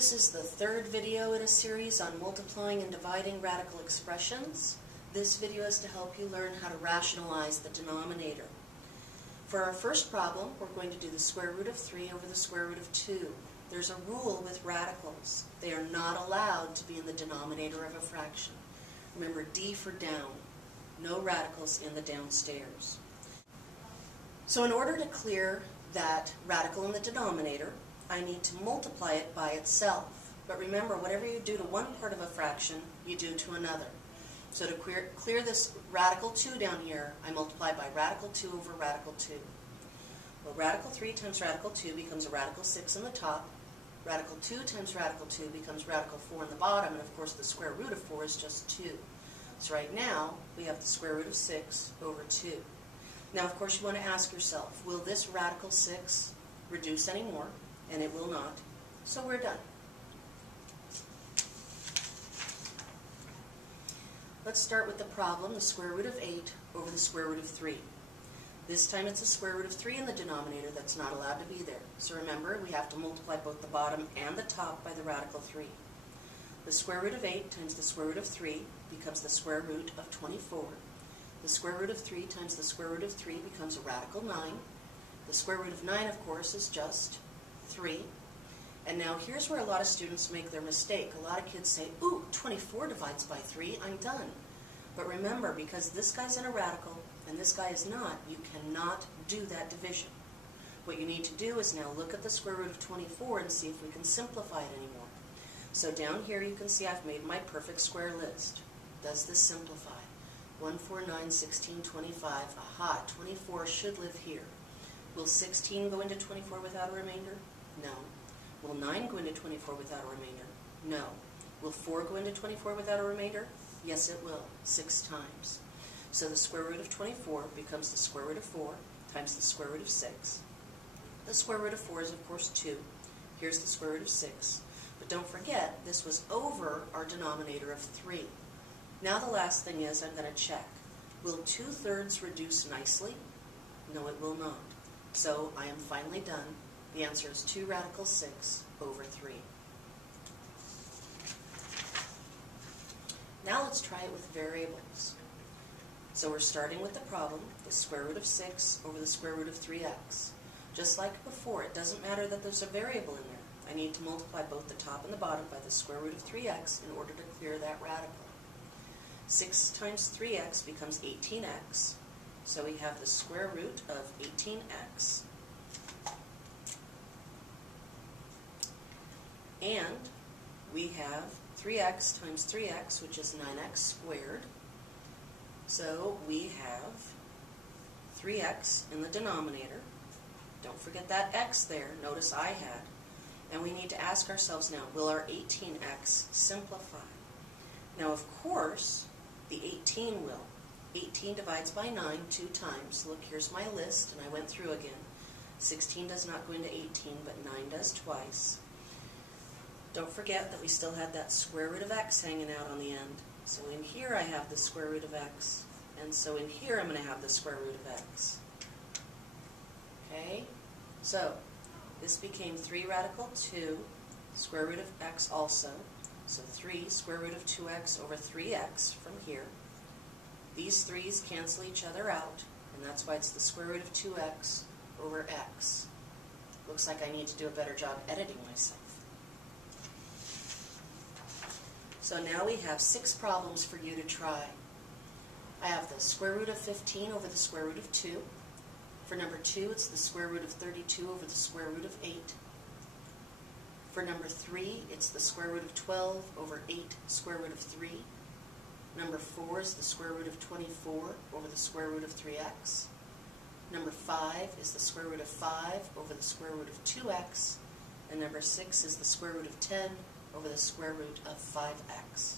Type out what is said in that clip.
This is the third video in a series on multiplying and dividing radical expressions. This video is to help you learn how to rationalize the denominator. For our first problem, we're going to do the square root of 3 over the square root of 2. There's a rule with radicals. They are not allowed to be in the denominator of a fraction. Remember, D for down. No radicals in the downstairs. So in order to clear that radical in the denominator, I need to multiply it by itself. But remember, whatever you do to one part of a fraction, you do to another. So to clear this radical 2 down here, I multiply by radical 2 over radical 2. Well, radical 3 times radical 2 becomes a radical 6 on the top. Radical 2 times radical 2 becomes radical 4 on the bottom, and of course the square root of 4 is just 2. So right now, we have the square root of 6 over 2. Now, of course, you want to ask yourself, will this radical 6 reduce any more? And it will not. So we're done. Let's start with the problem, the square root of 8 over the square root of 3. This time it's the square root of 3 in the denominator that's not allowed to be there. So remember, we have to multiply both the bottom and the top by the radical 3. The square root of 8 times the square root of 3 becomes the square root of 24. The square root of 3 times the square root of 3 becomes a radical 9. The square root of 9, of course, is just 3. And now here's where a lot of students make their mistake. A lot of kids say, ooh, 24 divides by 3, I'm done. But remember, because this guy's in a radical and this guy is not, you cannot do that division. What you need to do is now look at the square root of 24 and see if we can simplify it anymore. So down here you can see I've made my perfect square list. Does this simplify? 1, 4, 9, 16, 25. Aha, 24 should live here. Will 16 go into 24 without a remainder? No. Will 9 go into 24 without a remainder? No. Will 4 go into 24 without a remainder? Yes, it will, 6 times. So the square root of 24 becomes the square root of 4 times the square root of 6. The square root of 4 is, of course, 2. Here's the square root of 6. But don't forget, this was over our denominator of 3. Now the last thing is I'm going to check. Will 2/3 reduce nicely? No, it will not. So I am finally done. The answer is 2 radical 6 over 3. Now let's try it with variables. So we're starting with the problem, the square root of 6 over the square root of 3x. Just like before, it doesn't matter that there's a variable in there. I need to multiply both the top and the bottom by the square root of 3x in order to clear that radical. 6 times 3x becomes 18x. So we have the square root of 18x. And we have 3x times 3x, which is 9x squared. So we have 3x in the denominator. Don't forget that x there. Notice I had. And we need to ask ourselves now, will our 18x simplify? Now, of course, the 18 will. 18 divides by 9 2 times. Look, here's my list, and I went through again. 16 does not go into 18, but 9 does twice. Don't forget that we still had that square root of x hanging out on the end. So in here I have the square root of x, and so in here I'm going to have the square root of x. Okay? So this became 3 radical 2, square root of x also. So 3 square root of 2x over 3x from here. These 3's cancel each other out, and that's why it's the square root of 2x over x. Looks like I need to do a better job editing myself. So now we have 6 problems for you to try. I have the square root of 15 over the square root of 2. For number 2, it's the square root of 32 over the square root of 8. For number 3, it's the square root of 12 over 8 square root of 3. Number 4 is the square root of 24 over the square root of 3x. Number 5 is the square root of 5 over the square root of 2x. And number 6 is the square root of 10 over the square root of 5x.